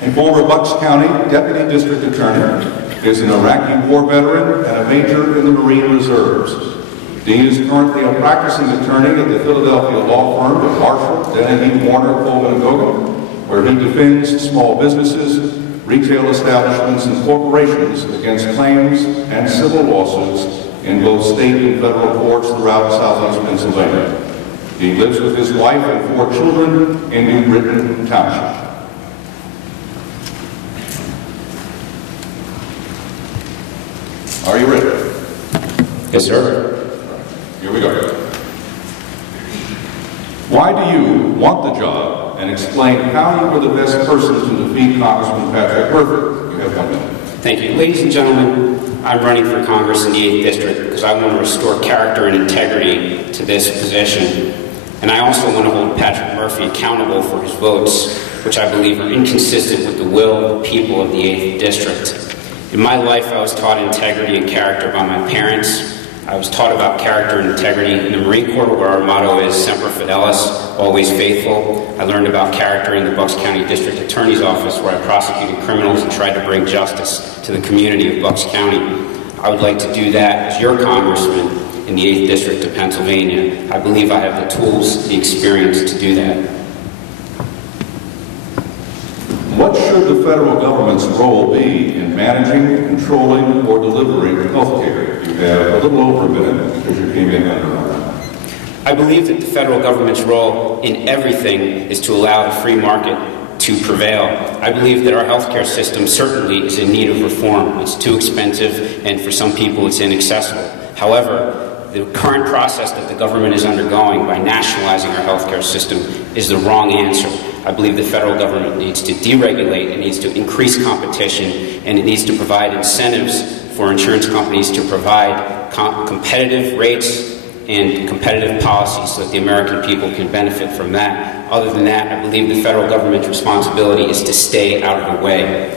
A former Bucks County Deputy District Attorney, is an Iraqi war veteran and a major in the Marine Reserves. Dean is currently a practicing attorney at the Philadelphia law firm of Marshall, Dennehy, Warner, Coleman & Gogan, where he defends small businesses, retail establishments, and corporations against claims and civil lawsuits in both state and federal courts throughout southeast Pennsylvania. He lives with his wife and 4 children in New Britain Township. Are you ready? Yes, sir. Here we go. Why do you want the job, and explain how you were the best person to defeat Congressman Patrick Murphy? You have 1 minute. Thank you. Ladies and gentlemen, I'm running for Congress in the 8th District because I want to restore character and integrity to this position. And I also want to hold Patrick Murphy accountable for his votes, which I believe are inconsistent with the will of the people of the 8th District. In my life, I was taught integrity and character by my parents. I was taught about character and integrity in the Marine Corps, where our motto is Semper Fidelis, always faithful. I learned about character in the Bucks County District Attorney's Office, where I prosecuted criminals and tried to bring justice to the community of Bucks County. I would like to do that as your congressman in the 8th District of Pennsylvania. I believe I have the tools, the experience to do that. What should the federal government's role be in managing, controlling, or delivering health care? You have a little over a minute because you came in under that. I believe that the federal government's role in everything is to allow the free market to prevail. I believe that our healthcare system certainly is in need of reform. It's too expensive, and for some people it's inaccessible. However, the current process that the government is undergoing by nationalizing our healthcare system is the wrong answer. I believe the federal government needs to deregulate, it needs to increase competition, and it needs to provide incentives for insurance companies to provide competitive rates and competitive policies so that the American people can benefit from that. Other than that, I believe the federal government's responsibility is to stay out of the way.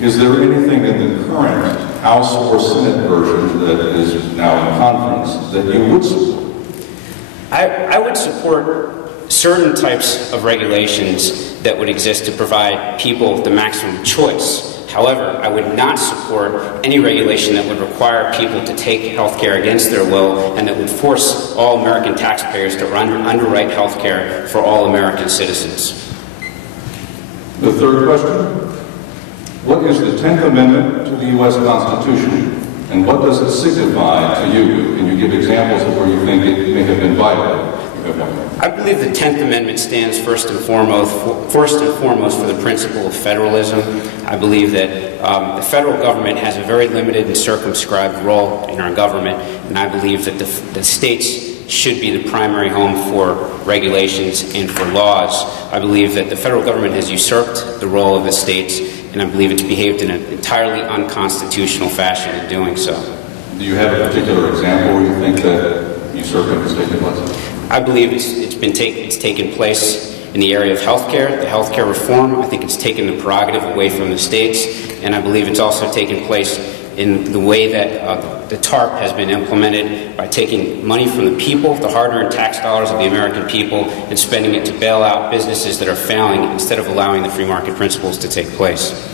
Is there anything in the current House or Senate version that is now in conference that you would support? I would support certain types of regulations that would exist to provide people the maximum choice. However, I would not support any regulation that would require people to take health care against their will and that would force all American taxpayers to underwrite health care for all American citizens. The third question. What is the 10th Amendment to the U.S. Constitution, and what does it signify to you? Can you give examples of where you think it may have been violated? I believe the 10th Amendment stands first and foremost for the principle of federalism. I believe that the federal government has a very limited and circumscribed role in our government, and I believe that the states should be the primary home for regulations and for laws. I believe that the federal government has usurped the role of the states, and I believe it's behaved in an entirely unconstitutional fashion in doing so. Do you have a particular example where you think that usurping has taken place? I believe it's taken place in the area of healthcare, the healthcare reform. I think it's taken the prerogative away from the states, and I believe it's also taken place in the way that the TARP has been implemented by taking money from the people, the hard-earned tax dollars of the American people, and spending it to bail out businesses that are failing instead of allowing the free market principles to take place.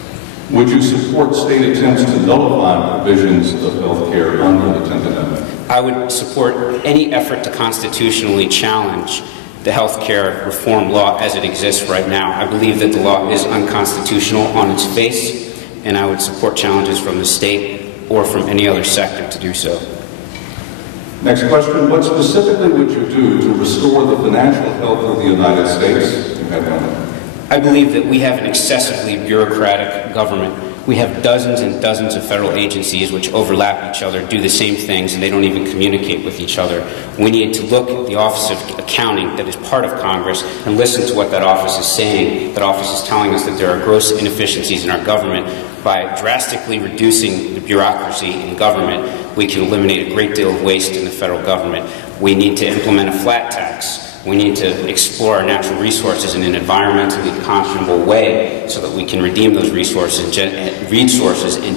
Would you support state attempts to nullify provisions of health care under the 10th Amendment? I would support any effort to constitutionally challenge the health care reform law as it exists right now. I believe that the law is unconstitutional on its face, and I would support challenges from the state or from any other sector to do so. Next question. What specifically would you do to restore the financial health of the United States? You have 1 minute. I believe that we have an excessively bureaucratic government. We have dozens and dozens of federal agencies which overlap each other, do the same things, and they don't even communicate with each other. We need to look at the Office of Accounting that is part of Congress and listen to what that office is saying. That office is telling us that there are gross inefficiencies in our government. By drastically reducing the bureaucracy in government, we can eliminate a great deal of waste in the federal government. We need to implement a flat tax. We need to explore our natural resources in an environmentally conscionable way so that we can redeem those resources and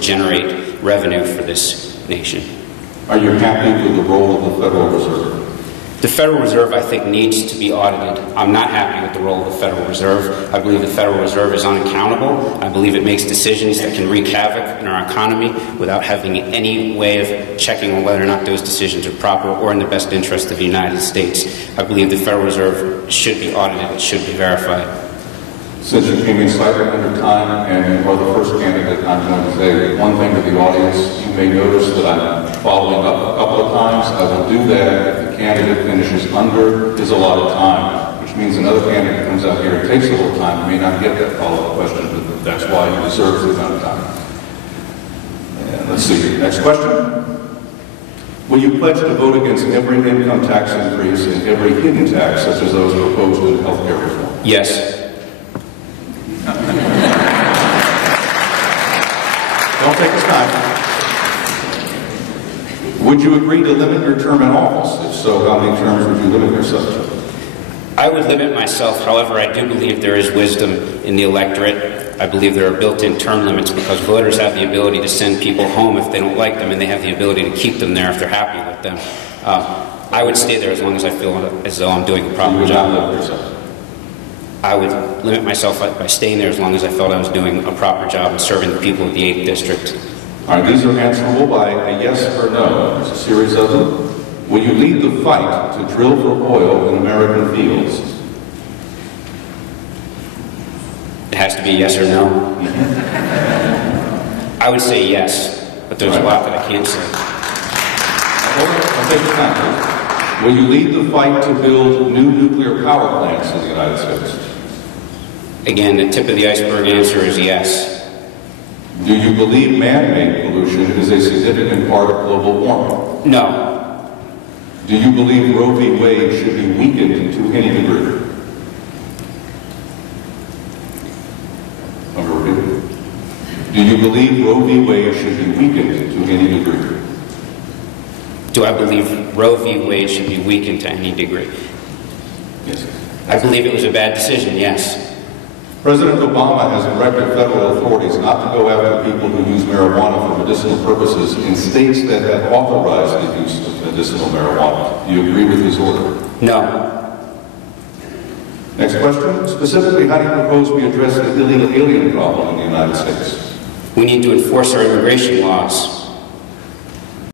generate revenue for this nation. Are you happy with the role of the Federal Reserve? The Federal Reserve, I think, needs to be audited. I'm not happy with the role of the Federal Reserve. I believe the Federal Reserve is unaccountable. I believe it makes decisions that can wreak havoc in our economy without having any way of checking on whether or not those decisions are proper or in the best interest of the United States. I believe the Federal Reserve should be audited. It should be verified. Since you came in slightly under time and you are the first candidate, I'm going to say one thing to the audience. You may notice that I'm following up a couple of times. I will do that if the candidate finishes under his allotted time, which means another candidate comes out here and takes a little time and may not get that follow-up question, but that's why he deserves the amount of time. And let's see, next question. Will you pledge to vote against every income tax increase and every hidden tax, such as those proposed in health care reform? Yes. Don't take us time. Would you agree to limit your term in office? If so, how many terms would you limit yourself to? I would limit myself. However, I do believe there is wisdom in the electorate. I believe there are built-in term limits because voters have the ability to send people home if they don't like them, and they have the ability to keep them there if they're happy with them. I would stay there as long as I feel as though I'm doing a proper job. Not limit yourself? I would limit myself by staying there as long as I felt I was doing a proper job and serving the people of the 8th District. All right, these are answerable by a yes or no. There's a series of them. Will you lead the fight to drill for oil in American fields? It has to be yes or no. I would say yes, but there's a lot that I can't say. I'll take your time, please. Will you lead the fight to build new nuclear power plants in the United States? Again, the tip of the iceberg answer is yes. Do you believe man-made pollution is a significant part of global warming? No. Do you believe Roe v. Wade should be weakened to any degree? I'll repeat it. Do you believe Roe v. Wade should be weakened to any degree? Do I believe Roe v. Wade should be weakened to any degree? Yes. I believe it was a bad decision, yes. President Obama has directed federal authorities not to go after people who use marijuana for medicinal purposes in states that have authorized the use of medicinal marijuana. Do you agree with his order? No. Next question. Specifically, how do you propose we address the illegal alien problem in the United States? We need to enforce our immigration laws.